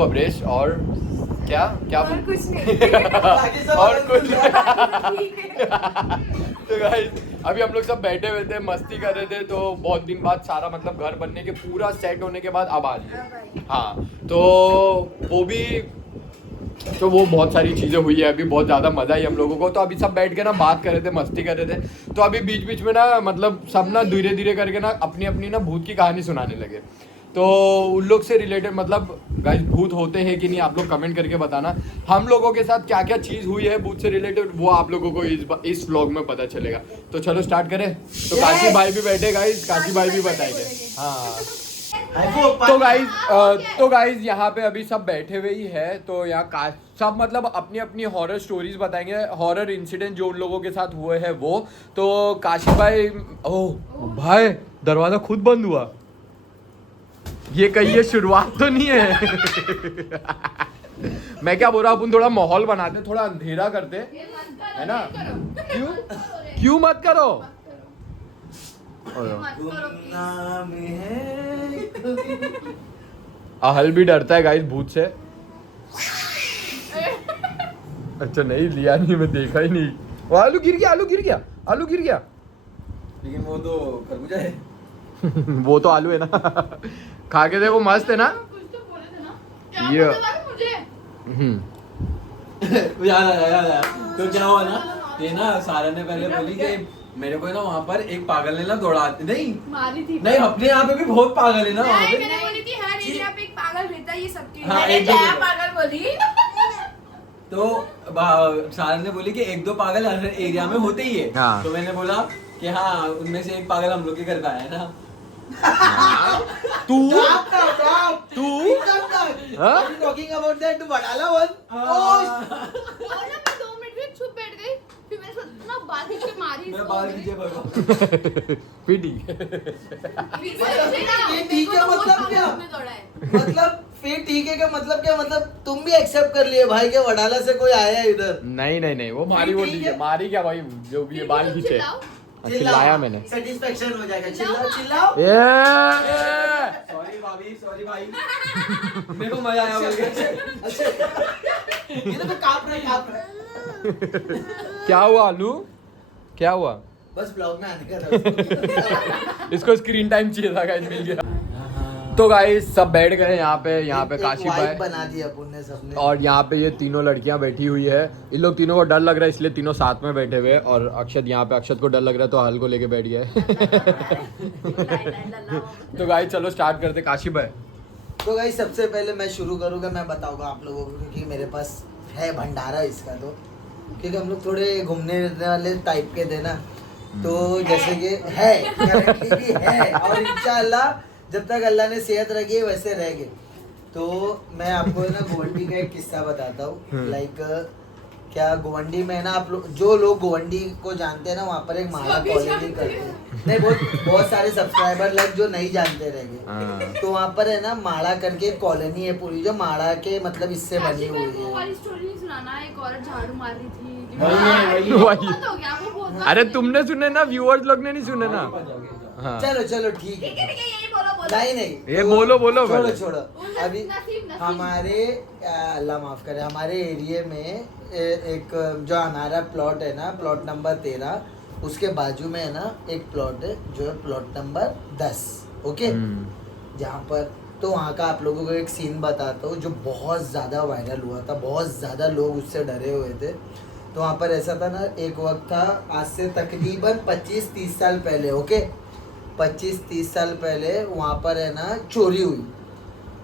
हूँ अब्रेश और क्या क्या और कुछ नहीं और कुछ ठीक है। तो गाइस अभी हम लोग सब बैठे हुए थे, मस्ती कर रहे थे, तो बहुत दिन बाद सारा मतलब घर बनने के पूरा सेट होने के बाद अब आ गए। हाँ तो वो भी, तो वो बहुत सारी चीज़ें हुई है अभी, बहुत ज़्यादा मज़ा आई हम लोगों को। तो अभी सब बैठ के ना बात कर रहे थे, मस्ती कर रहे थे। तो अभी बीच बीच में ना मतलब सब ना धीरे धीरे करके ना अपनी अपनी ना भूत की कहानी सुनाने लगे। तो उन लोग से रिलेटेड मतलब गाइस भूत होते हैं कि नहीं, आप लोग कमेंट करके बताना। हम लोगों के साथ क्या क्या चीज़ हुई है भूत से रिलेटेड, वो आप लोगों को इस व्लॉग में पता चलेगा। तो चलो स्टार्ट करें। तो काशी भाई भी बैठे गाइस, काशी भाई भी बताएंगे। हाँ तो गाइज यहाँ पे अभी सब बैठे हुए ही है। तो यहाँ सब मतलब अपनी अपनी हॉरर स्टोरीज बताएंगे, हॉरर इंसिडेंट जो उन लोगों के साथ हुए हैं वो। तो काशी भाई, ओह भाई दरवाजा खुद बंद हुआ, ये कहीं ये शुरुआत तो नहीं है। मैं क्या बोल रहा हूँ, अपन थोड़ा माहौल बनाते, थोड़ा अंधेरा करते है ना। क्यों क्यों मत करो। आहल भी डरता है गाइस भूत से। अच्छा नहीं लिया नहीं, मैं देखा ही नहीं। वो आलू गिर गया, आलू गिर गया, आलू गिर गया। लेकिन वो तो खरबूजा है। वो तो आलू है ना। खा के देखो मस्त है ना। कुछ तो बोले थे ना, क्या ये पता था मुझे। याद आया। तो क्या हुआ ना, ये ना सारा ने पहले बोली कि मेरे को ना वहाँ पर एक पागल ने ना दौड़ा, नहीं मारी थी नहीं अपने यहाँ पे भी बहुत पागल है ना वहाँ नहीं, पे। मैंने बोली थी हर एरिया पे एक पागल रहता है, ये सबके हाँ, मैंने एक दो क्या रहता है। पागल बोली। तो सारा ने बोली कि एक दो पागल हर एरिया में होते ही है। हाँ। तो मैंने बोला कि हाँ उनमें से एक पागल हम लोग के घर का है ना। तू talking about that to Wadala one. और ना मैं 2 मिनट के लिए चुप बैठ गई, फिर मैंने सोचा ना बाल खींच के मारी मैं इसको। बाल खींचे भगा। फिर ठीक है। ये ठीक है मतलब क्या? मतलब फिर ठीक है क्या मतलब क्या? मतलब तुम भी एक्सेप्ट कर लिए भाई के वडाला से कोई आया है इधर। नहीं नहीं नहीं, वो मारी, वो ठीक है, मारी क्या भाई, जो भी है बाल खींचे। चिल्लाया मैंने। सेटिस्फेक्शन हो जाएगा। चिल्लाओ चिल्लाओ। सॉरी भाभी, सॉरी भाई। मेरे को मजा आया बोल के। अच्छा ये तो कांप रहा है। क्या हुआ आलू, क्या हुआ? बस ब्लॉग में आने का था। इसको स्क्रीन टाइम चाहिए था गाइस, मिल गया। तो गाइस सब बैठ गए यहाँ पे काशी भाई बना दिया अपन ने सबने। और यहाँ पे ये तीनों लड़कियां बैठी हुई है। इन लोग तीनों को डर लग रहा है इसलिए तीनों साथ में बैठे हुए। और अक्षत यहाँ पे, अक्षत को डर लग रहा है तो हल को लेके बैठ गया है। तो गाइस चलो स्टार्ट करते। काशी भाई तो गाइस सबसे पहले मैं शुरू करूँगा, मैं बताऊंगा आप लोगों को क्योंकि मेरे पास है भंडारा इसका। तो क्योंकि हम लोग थोड़े घूमने वाले टाइप के थे ना, तो जैसे कि है currently भी है और इंशाल्लाह जब तक अल्लाह ने सेहत रखी है वैसे रहेंगे। तो मैं आपको ना गोवंडी का एक किस्सा बताता हूँ। लाइक क्या गोवंडी में ना, आप लोग जो लोग गोवंडी को जानते हैं ना, वहाँ पर एक माला कॉलोनी करते हैं। नहीं बहुत सारे सब्सक्राइबर लाइक जो नहीं जानते रहेंगे। तो वहाँ पर है ना माड़ा करके एक कॉलोनी है पूरी, जो माड़ा के मतलब इससे बनी हुई है। वाली स्टोरी नहीं सुनाना, एक औरत झाड़ू मार रही थी। वही। बहुत हो गया, वो बहुत अरे तुमने सुने ना, व्यूअर्स लोग ने नहीं सुने ना। हाँ चलो चलो ठीक है। यही बोलो नहीं नहीं ये बोलो छोड़ो पहले। छोड़ो। अभी नसीब। हमारे अल्लाह माफ करे, हमारे एरिया में एक जो हमारा प्लॉट है ना, प्लॉट नंबर 13, उसके बाजू में है ना एक प्लॉट है जो है प्लॉट नंबर 10। ओके, जहाँ पर तो वहाँ का आप लोगों को एक सीन बताता हूँ जो बहुत ज़्यादा वायरल हुआ था, बहुत ज़्यादा लोग उससे डरे हुए थे। तो वहाँ पर ऐसा था ना, एक वक्त था आज से तकरीबन 25-30 साल पहले। ओके 25-30 साल पहले वहाँ पर है ना चोरी हुई।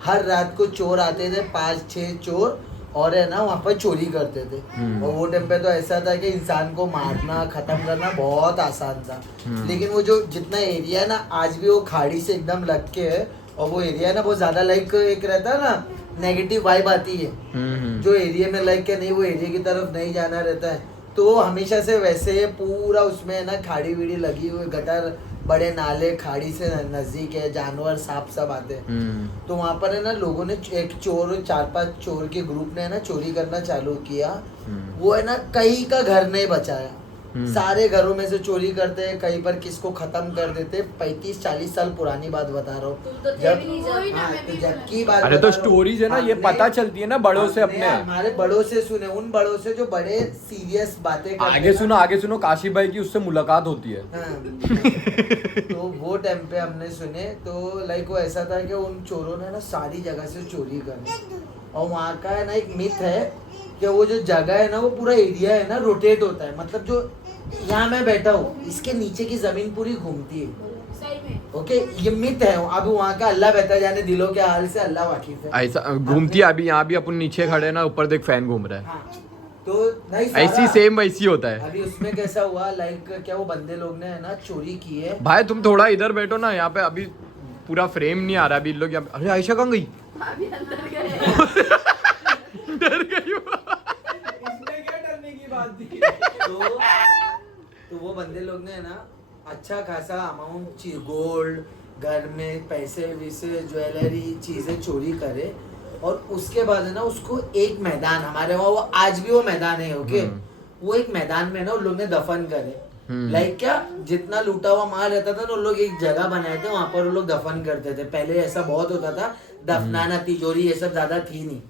हर रात को चोर आते थे, 5-6 चोर, और है ना वहाँ पर चोरी करते थे। और वो टाइम पे तो ऐसा था कि इंसान को मारना ख़त्म करना बहुत आसान था। लेकिन वो जो जितना एरिया है ना, आज भी वो खाड़ी से एकदम लग के है। और वो एरिया ना बहुत ज़्यादा लाइक एक रहता है ना, नेगेटिव वाइब आती है जो एरिया में, लाइक के नहीं वो एरिया की तरफ नहीं जाना रहता है। तो वो हमेशा से वैसे है पूरा, उसमें है ना खाड़ी वीड़ी लगी हुई, गटर, बड़े नाले खाड़ी से नज़दीक है, जानवर सांप सब आते हैं। तो वहाँ पर है ना लोगों ने एक चोर, 4-5 चोर के ग्रुप ने है ना चोरी करना चालू किया। वो है ना कहीं का घर नहीं बचाया, सारे घरों में से चोरी करते हैं, कहीं पर किसको खत्म कर देते। 35-40 साल पुरानी बात बता रहा तुम हूँ। तो थे भी नहीं जब। हाँ, तो जब की बात अरे बता तो रहा हूँ। स्टोरीज है ना, ये हमने- पता चलती है ना बड़ों से हमने अपने। हमारे बड़ों से सुने, उन बड़ों से जो बड़े सीरियस बातें करते आगे हैं ना। सुनो काशी भाई की उससे मुलाकात होती है। हाँ, तो वो टाइम पे हमने सुने, तो लाइक वो ऐसा था कि उन चोरों ने ना सारी जगह से चोरी कर, और वहाँ का है ना एक मिथ है कि वो जो जगह है ना, वो पूरा एरिया है ना रोटेट होता है। मतलब जो यहाँ मैं बैठा हूँ, इसके नीचे की जमीन पूरी घूमती है। सही में ओके, ये मिथ है। अब वहाँ का अल्लाह बेहतर जाने, दिलों के हाल से अल्लाह वाकिफ है। ऐसा घूमती है। अभी यहाँ भी अपन नीचे खड़े हैं ना, ऊपर देख फैन घूम रहा है। हाँ, तो नहीं ऐसी सारा- सेम वैसी होता है। अभी उसमें कैसा हुआ, लाइक क्या वो बंदे लोग ने है ना चोरी की है। भाई तुम थोड़ा इधर बैठो ना, यहाँ पे अभी पूरा फ्रेम नहीं आ रहा। अभी इन लोग यहाँ, अरे आयशा कहाँ गई? भाभी अंदर गए। डर गई वो। इसमें क्या डरने की बात थी? तो वो बंदे लोग ने ना अच्छा खासा अमाउंट गोल्ड, घर में पैसे वैसे, ज्वेलरी, चीजें चोरी करे, और उसके बाद है ना उसको एक मैदान, हमारे वहाँ वो आज भी वो मैदान है। ओके, वो एक मैदान में ना उन लोग ने दफन करे। लाइक क्या जितना लूटा हुआ माल रहता था ना, उन लोग एक जगह बनाए थे, वहां पर उन लोग दफन करते थे। पहले ऐसा बहुत होता था, दफनाना, तिजोरी ये सब ज्यादा थी नहीं।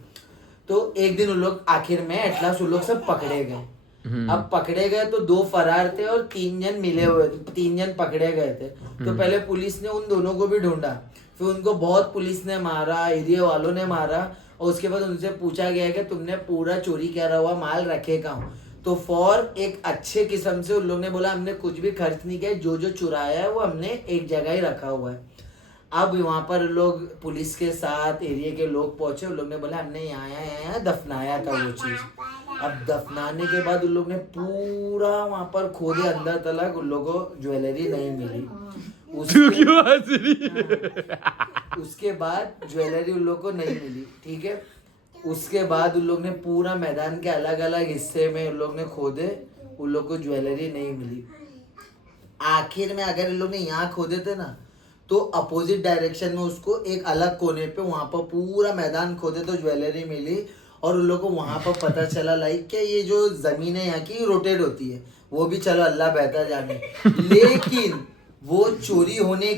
तो एक दिन उन लोग आखिर में एटलास उन लोग सब पकड़े गए। अब पकड़े गए तो 2 फरार थे और 3 जन मिले हुए, 3 जन पकड़े गए थे। तो पहले पुलिस ने उन दोनों को भी ढूंढा, फिर उनको बहुत पुलिस ने मारा, एरिया वालों ने मारा, और उसके बाद उनसे पूछा गया कि तुमने पूरा चोरी किया हुआ माल रखे कहाँ? तो फॉर एक अच्छे किस्म से उन लोग ने बोला हमने कुछ भी खर्च नहीं किया, जो जो चुराया है वो हमने एक जगह ही रखा हुआ है। अब वहाँ पर लोग पुलिस के साथ एरिया के लोग पहुंचे, उन लोग ने बोला हमने यहाँ दफनाया था वो चीज। अब दफनाने के बाद उन लोग ने पूरा वहाँ पर खोदे अंदर तलक, उन लोगों को ज्वेलरी नहीं मिली। तू क्यों हंस रही है? उसके बाद ज्वेलरी उन लोग को नहीं मिली, ठीक है। उसके बाद उन लोग ने पूरा मैदान के अलग अलग हिस्से में उन लोग ने खोदे, उन लोग को ज्वेलरी नहीं मिली। आखिर में अगर इन लोग ने यहाँ खोदे थे ना, तो अपोजिट डायरेक्शन में उसको एक अलग कोने पे वहां पर पूरा मैदान खोदे तो ज्वेलरी मिली। और उन लोग को वहां पर पता चला लाइक कि ये जो जमीन है यहाँ की रोटेट होती है, वो भी चलो अल्लाह बेहतर जाने। लेकिन वो चोरी होने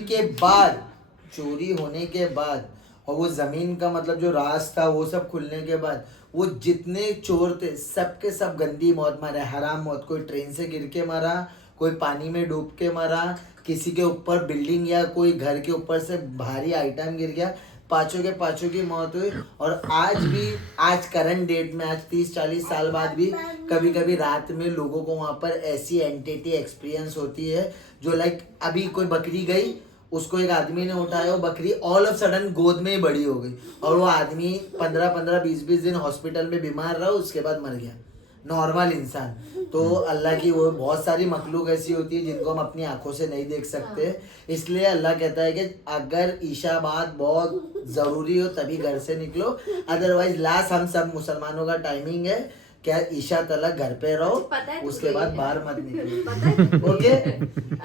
के बाद और वो जमीन का मतलब जो राज था वो सब खुलने के बाद, वो जितने चोर थे सबके सब गंदी मौत मरे, हराम मौत। कोई ट्रेन से गिर के मरा, कोई पानी में डूब के मरा, किसी के ऊपर बिल्डिंग या कोई घर के ऊपर से भारी आइटम गिर गया, पांचों की मौत हुई। और आज करंट डेट में, आज 30-40 साल बाद भी कभी कभी रात में लोगों को वहां पर ऐसी एंटिटी एक्सपीरियंस होती है जो लाइक अभी कोई बकरी गई, उसको एक आदमी ने उठाया, वो बकरी ऑल ऑफ सडन गोद में ही बड़ी हो गई, और वो आदमी 15-20 दिन हॉस्पिटल में बीमार रहा, उसके बाद मर गया, नॉर्मल इंसान। तो अल्लाह की वो बहुत सारी मखलूक ऐसी होती है जिनको हम अपनी आंखों से नहीं देख सकते। इसलिए अल्लाह कहता है कि अगर ईशाबाद बहुत ज़रूरी हो तभी घर से निकलो, अदरवाइज लास्ट हम सब मुसलमानों का टाइमिंग है क्या, ईशा तलक घर पे रहो, उसके बाद बाहर मत निकलो। ओके,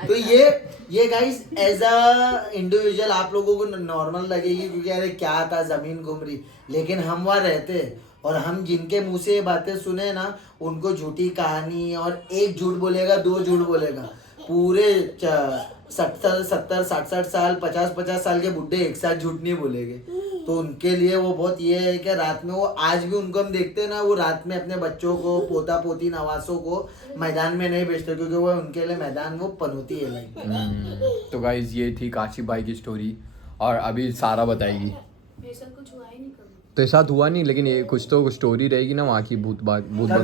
तो ये गाइस एज अ इंडिविजुअल आप लोगों को नॉर्मल लगेगी क्योंकि अरे क्या था जमीन घूम रही, लेकिन हम वहाँ रहते और हम जिनके मुंह से ये बातें सुने ना, उनको झूठी कहानी, और एक झूठ बोलेगा 2 झूठ बोलेगा, पूरे 70, 60 साल 50 साल के बुढ़े एक साथ झूठ नहीं बोलेंगे। तो उनके लिए वो बहुत ये है कि रात में वो आज भी उनको हम देखते हैं ना, वो रात में अपने बच्चों को, पोता पोती नवासों को मैदान में नहीं भेजते क्योंकि वो उनके लिए मैदान वो पनौती है लाइक। तो गाइज ये थी काशी भाई की स्टोरी, और अभी सारा बताएगी। मेरे साथ कुछ हुआ ही नहीं कभी। तो साथ हुआ नहीं, लेकिन ये कुछ तो स्टोरी रहेगी ना वहाँ की भूत कभी बात।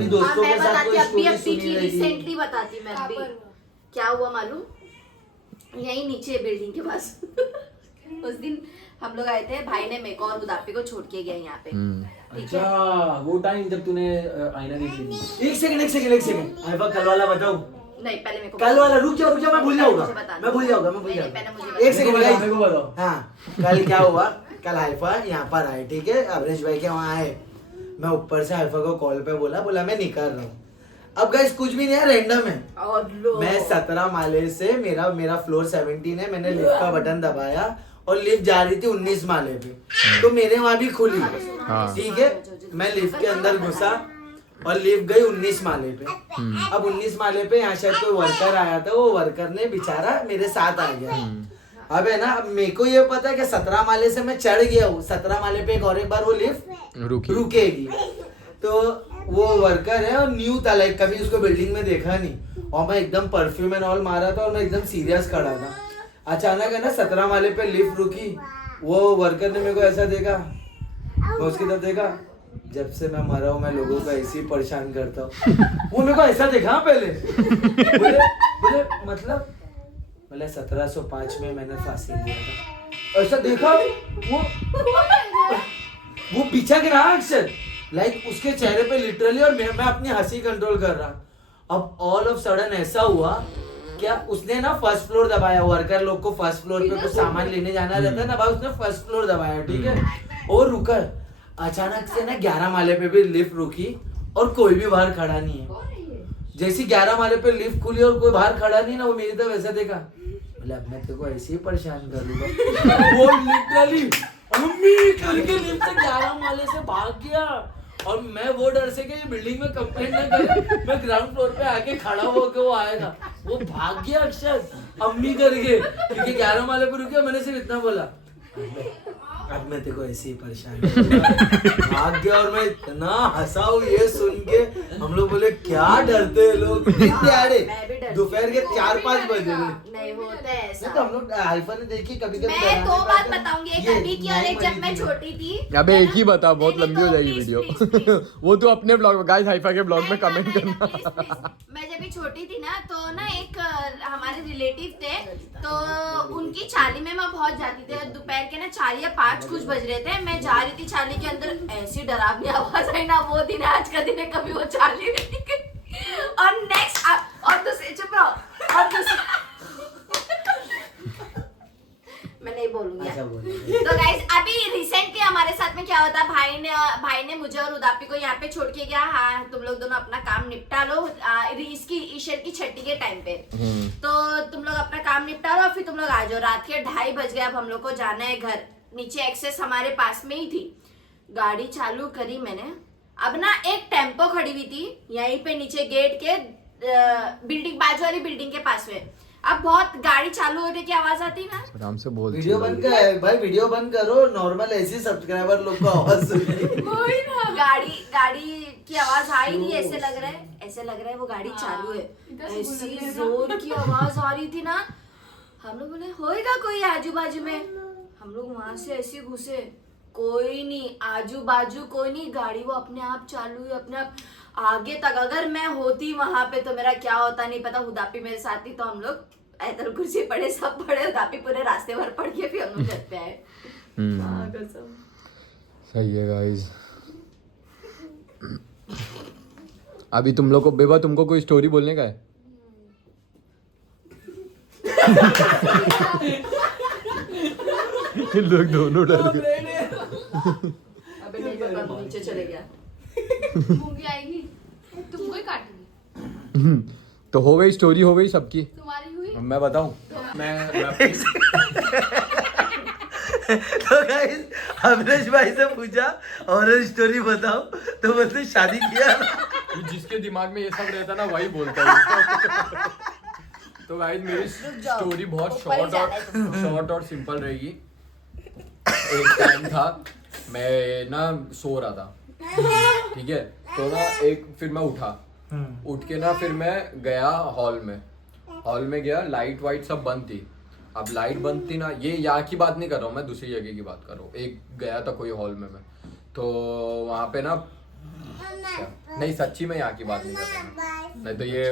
दोस्तों मैं के साथ बताती कोई अभी स्टोरी अभी सुनी की, रहेगी। रिसेंटली बताती मैं कहाँ अभी। पर हुआ? क्या हुआ मालूम, यही नीचे बिल्डिंग के पास उस दिन हम लोग आए थे, भाई ने मेरे को और मुदाफे को छोड़ के गया यहाँ पे, ठीक है। अच्छा, वो टाइम जब तूने आईना देखी थी। एक सेकंड आइफा कल वाला बताऊं? नहीं, पहले मेरे को कल वाला रुक जाओ मैं भूल जाऊंगा, मुझे बताना। मैं भूल जाऊंगा नहीं, पहले मुझे एक सेकंड मेरे को बताओ। हाँ, कल क्या हुआ, कल हाइफा यहाँ पर आए, ठीक है, अवरेश भाई के वहाँ आए, मैं ऊपर से हाइफा को कॉल पे बोला मैं निकल रहा हूँ। अब गाइस कुछ भी नहीं है, रैंडम है। और लो मैं 17 माले से, मेरा फ्लोर 17 है, मैंने लिफ्ट का बटन दबाया और लिफ्ट जा रही थी 19 माले पे, तो मेरे वहाँ भी खुली, ठीक है। मैं लिफ्ट के अंदर घुसा, और लिफ्ट गई 19 माले पे। अब 19 माले पे यहाँ शायद कोई वर्कर आया था, वो वर्कर ने बेचारा मेरे साथ आ गया। अब है ना, अब मेरे को ये पता है कि 17 माले से मैं चढ़ गया हूँ, 17 माले पे एक बार वो लिफ्ट रुकेगी। तो वो वर्कर है और न्यू था, लाइक कभी उसको बिल्डिंग में देखा नहीं, और मैं एकदम परफ्यूम एंड ऑल मारा था और मैं एकदम सीरियस खड़ा था। अचानक है ना 17 माले पे लिफ्ट रुकी, वो वर्कर ने मेरे को ऐसा देखा, मैं उसकी तरफ देखा, जब से मैं मरा हूँ मैं लोगों को ऐसे ही परेशान करता हूँ। वो मेरे को ऐसा देखा पहले, बोले मतलब 1705 में मैंने फांसी दिया था, ऐसा देखा। वो पीछा गिरा अक्षर, लाइक उसके चेहरे पे लिटरली, और मैं अपनी हंसी कंट्रोल कर रहा। अब ऑल ऑफ सडन ऐसा हुआ, क्या उसने ना फर्स्ट फ्लोर दबाया, वर्कर लोग को फर्स्ट फ्लोर पे कुछ सामान लेने जाना रहता है ना भाई, उसने फर्स्ट फ्लोर दबाया, ठीक है, और रुका। अचानक से ना 11 माले पे भी लिफ्ट रुकी और कोई भी बाहर खड़ा नहीं है। जैसी 11 माले पे लिफ्ट खुली और कोई बाहर खड़ा नहीं ना, वो मेरी तरफ ऐसा देखा, बोले अब मैं तेरे को ऐसे ही परेशान कर लूंगा। वो लिटरली मम्मी करके लिफ्ट से 11 माले से भाग गया, और मैं वो डर से कि ये बिल्डिंग में कंप्लेंट ना करे, मैं ग्राउंड फ्लोर पे आके खड़ा होकर वो आएगा, वो भाग गया अक्षर अम्मी करके, क्योंकि 11 माले पे रुके। मैंने सिर्फ इतना बोला, अब मैं तेरे को ऐसे ही परेशान करूंगा। भाग गया, और मैं इतना हंसा हूँ ये सुन के। हम लोग बोले क्या डरते हैं लोग, दोपहर के 4-5 बजे। नहीं होता है ऐसा। तो हम लोग हाइफा ने देखी कभी कभी। मैं 2 बात बताऊंगी, एक अभी की और एक जब मैं छोटी थी। अबे एक ही बता, बहुत लंबी हो जाएगी वीडियो। वो तो अपने ब्लॉग में, गाइस हाइफा के ब्लॉग में कमेंट करना। मैं जब भी छोटी थी ना, तो ना एक हमारे रिलेटिव थे, तो उनकी चाली में मैं बहुत जाती थी। दोपहर के ना 4 या 5 कुछ बज रहे थे, मैं जा रही थी चाली के अंदर, ऐसी डरावनी आवाज आई ना, वो दिन आज का दिन है, कभी वो चाली में नहीं गई। और नेक्स्ट और दूसरे, चुप रहो, और दूसरे मैं नहीं बोलूंगी। तो गाइस अभी रिसेंटली हमारे साथ में क्या होता, भाई ने मुझे और उदापी को यहाँ पे छोड़ के गया, हाँ तुम लोग दोनों अपना काम निपटा लो, इसकी ईश्वर की छठी के टाइम पे, तो तुम लोग अपना काम निपटा लो, फिर तुम लोग आ जाओ। रात के 2:30 बज गए, अब हम लोग को जाना है घर। नीचे एक्सेस हमारे पास में ही थी, गाड़ी चालू करी मैंने। अब ना एक टेम्पो खड़ी हुई थी यहीं पे नीचे गेट के, बिल्डिंग बाजू वाली बिल्डिंग के पास में। अब बहुत गाड़ी चालू होने की आवाज आती ना, आराम से बोल। वीडियो बंद कर भाई, वीडियो बंद करो, नॉर्मल ऐसे सब्सक्राइबर लोग को आवाज सुनिए। गाड़ी की आवाज आ ही नहीं, ऐसे लग रहा है वो गाड़ी चालू है। ऐसी जोर की आवाज आ रही थी ना, हम लोग बोले होएगा कोई आजू बाजू में। हम लोग वहां से ऐसे घुसे, कोई नहीं, आजू बाजू कोई नहीं, गाड़ी वो अपने आप चालू है, अपने आप आगे तक। अगर मैं होती वहां पे तो मेरा क्या होता नहीं पता। हुदापी मेरे साथ थी, तो हम लोग ऐतर कुर्सी पड़े, सब पड़े, हुदापी पूरे रास्ते भर पड़ के फिर हम लोग घर पे आए। सही है गाइस। अभी तुम लोग को बेबा, तुमको कोई स्टोरी बोलने का है? लोग दोनों डर गए। अबे नहीं पापा नीचे चले गया। मूंगी आएगी, तुमको ही काटूंगी। तो हो गई स्टोरी, हो गई सबकी। तुम्हारी हुई? मैं बताऊं? तो गाइस अमरेश भाई से पूछा और स्टोरी बताओ, तो बोलते शादी किया। जिसके दिमाग में ये सब रहता ना वही बोलता है। तो गाइस मेरी स्टोरी बहुत शॉर्ट और सिंपल रहेगी। एक टाइम था, मैं ना सो रहा था, ठीक है, तो ना फिर मैं उठ के ना फिर मैं गया हॉल में गया, लाइट वाइट सब बंद थी। अब लाइट बंद थी ना, ये यहाँ की बात नहीं कर रहा हूँ मैं, दूसरी जगह की बात कर रहा हूँ। एक गया था कोई हॉल में मैं, तो वहाँ पे ना नहीं, सच्ची में यहाँ की बात नहीं कर रहा, नहीं तो ये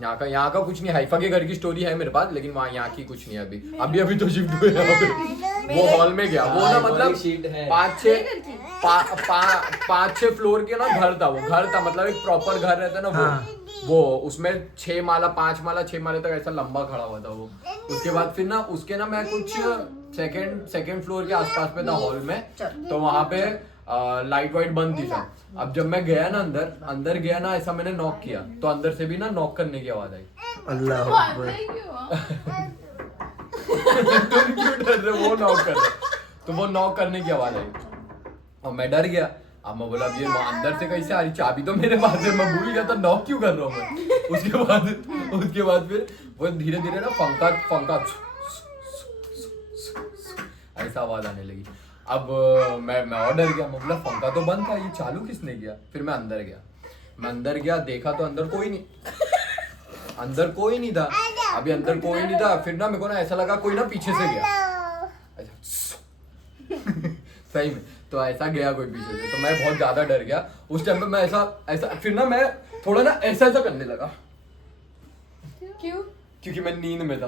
यहाँ का कुछ नहीं। हाइफा के घर की स्टोरी है मेरे पास, लेकिन वहाँ यहाँ की कुछ नहीं है। अभी तो शिफ्ट हुए यहाँ पे। वो हॉल में गया, वो ना मतलब 5-6 फ्लोर के ना घर था। वो घर था मतलब एक प्रॉपर घर रहता है ना, वो उसमें 6 माला 5 माला 6 माले तक ऐसा लंबा खड़ा हुआ था वो। उसके बाद फिर ना उसके ना मैं कुछ सेकंड फ्लोर के आसपास में था हॉल में, तो वहाँ पे लाइट वाइट बंद थी सब। अब जब मैं गया ना अंदर गया ना, ऐसा मैंने नॉक किया, तो अंदर से भी ना नॉक करने की आवाज आई। अल्लाह तुम क्यों डर रहे? वो नॉक कर रहे, तो वो नॉक करने की आवाज आई और मैं डर गया। अब मैं बोला अब ये अंदर से कैसे आ रही, चाबी तो मेरे पास है, मैं भूल गया था, नॉक क्यों कर रहा हूँ मैं। उसके बाद फिर वो धीरे धीरे ना पंखा ऐसा आवाज आने लगी। अब मैं और डर गया, मैं बोला पंखा तो बंद था, ये चालू किसने किया। फिर मैं अंदर गया, देखा तो अंदर कोई नहीं था। अभी अंदर कोई नहीं था, फिर ना मेरे को ना ऐसा लगा कोई ना पीछे से गया सही में, तो ऐसा गया कोई पीछे से, तो मैं बहुत ज्यादा डर गया उस टाइम पे। मैं ऐसा फिर ना मैं थोड़ा ना ऐसा करने लगा। क्यों? क्योंकि मैं नींद में था।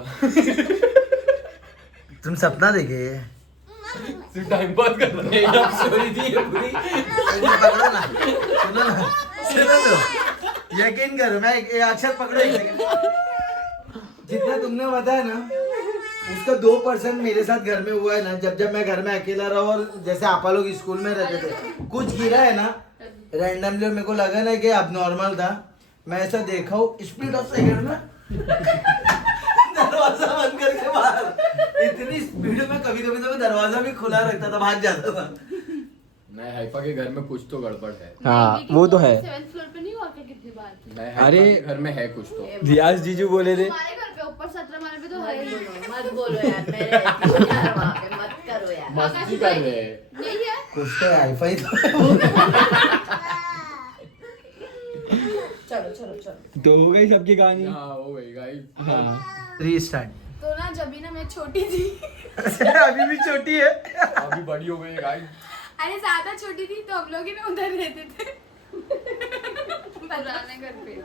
तुम सपना देखे? सिर्फ टाइम पास कर रहे हैं। स्टोरी थी ये पूरी। पकड़ो ना, सुनो तो, यकीन करो, मैं एक अक्षर पकड़ो एक सेकंड। जितना तुमने बताया ना उसका 2% मेरे साथ घर में हुआ है ना। जब मैं घर में अकेला रहा और जैसे आप लोग स्कूल में रहते थे, कुछ गिरा है ना रैंडमली, मेरे को लगा ना कि अब नॉर्मल था। मैं ऐसा देखा हूँ स्पीड ऑफ सेकंड में दरवाजा बंद करके बाहर, इतनी स्पीड में कभी कभी तो मैं दरवाजा भी खुला रखता था, भाग जाता था। नहीं, हाइफा के घर में कुछ तो गड़बड़ है। हाँ वो तो है। 7th फ्लोर पे नहीं हुआ क्या कितनी बार? नहीं, अरे हाइफा के घर में है कुछ तो। रियाज जीजू बोले थे हमारे घर पे ऊपर 17 माले पे तो है ही। मत बोलो यार, मैं रहती हूँ यार वहाँ पे, मत करो यार। मस्ती कर रहे हैं। यही है। कुछ तो हाईफाई तो है। चलो तो हो गई सबकी कहानी। हाँ हो गई गाइस। रीस्टार्ट। तो ना जब भी ना मैं छोटी थी, अभी भी छोटी है। अभी बड़ी हो गई गाइस। अरे ज्यादा छोटी थी तो हम लोग ही ना उधर रहते थे पुराने घर पे।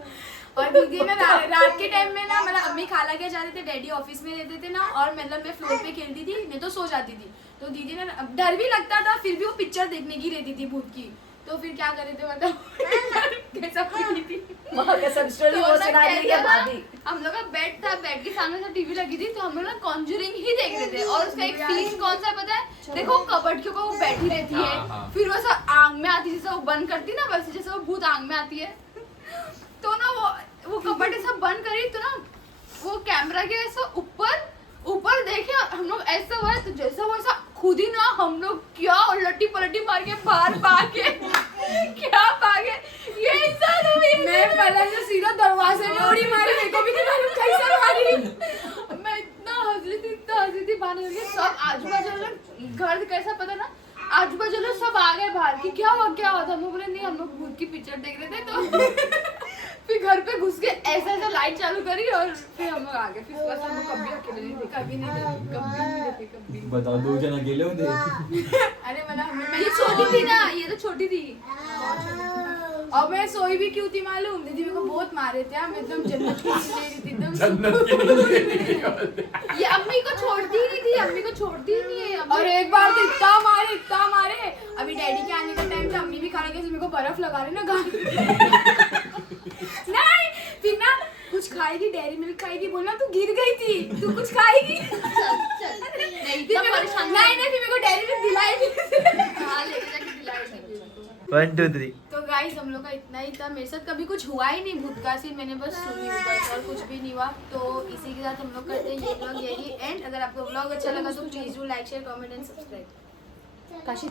और दीदी ना रात के टाइम में ना मतलब अम्मी खाला के जाते थे, डैडी ऑफिस में रहते थे ना, और मतलब मैं फ्लोर पे खेलती थी, मैं तो सो जाती थी। तो दीदी ना डर भी लगता था, फिर भी वो पिक्चर देखने की रहती थी भूत की। तो फिर क्या करे थे मतलब कैसा पड़ी थी वहाँ का सब स्टोरी वो सुना दी है भाभी। हम लोग का बेड था, बेड के सामने से टीवी लगी थी, तो हम लोग ना कॉन्जरिंग ही देख रहे थे। और उसका एक सीन कौन सा पता है? देखो कबर्ड के ऊपर वो बैठी रहती है, हाँ। फिर वो ऐसा आंग में आती है, जैसे वो बंद करती ना वैसे जैसे वो भूत आंग में आती है। तो ना वो कबर्ड ऐसा बंद करी तो ना वो कैमरा के ऐसा ऊपर देखे हम लोग, ऐसा हुआ तो जैसा वो ऐसा खुद ही ना हम लोग क्या उलटी पलटी मार के बाहर भागे क्या भागे ये इंसान हुई। मैं पहले से सीधा दरवाजे में उड़ी मारी, मेरे को भी नहीं मालूम कैसे मारी। मैं इतना हंसी थी बाहर निकल के। सब आजू बाजू लोग, घर कैसा पता ना, आजू बाजू लोग सब आ गए बाहर कि क्या हुआ था। हम लोग बोले नहीं, हम लोग भूत की पिक्चर देख रहे थे। तो फिर घर पे घुस के ऐसा लाइट चालू करी और फिर हम लोग आ गए। फिर उसके बाद हम लोग कभी अकेले नहीं थे, कभी नहीं थे कभी। बताओ 2 जन अकेले होते। अरे मतलब ये छोटी थी ना, ये तो छोटी थी। और मैं सोई भी क्यों थी मालूम? दीदी मेरे को बहुत मारे थे, मैं एकदम जन्नत की ले रही थी एकदम। जन्नत की नहीं। ये अम्मी को छोड़ती ही नहीं थी, अम्मी को छोड़ती ही नहीं है। और एक बार तो इतना मारे। अभी डैडी के आने का टाइम था, अम्मी भी खाने के मेरे को बर्फ लगा रही ना गाल नहीं, फिर ना कुछ खाएगी, डेयरी मिल्क खाएगी, बोलना तू गिर गई थी, तू कुछ खाएगी। नहीं फिर मेरे को डेयरी मिल्क दिलाई भी। हाँ लेके जाके दिलाई थी। 1 2 3। तो गाइस हम लोग का इतना ही था। मेरे साथ कभी कुछ हुआ ही नहीं भूत का सीन, मैंने बस सुनी बस, और कुछ भी नहीं हुआ। तो इसी के साथ हम लोग करते हैं ये व्लॉग यही एंड। अगर आपको व्लॉग अच्छा लगा तो please do like share comment and subscribe. Kashi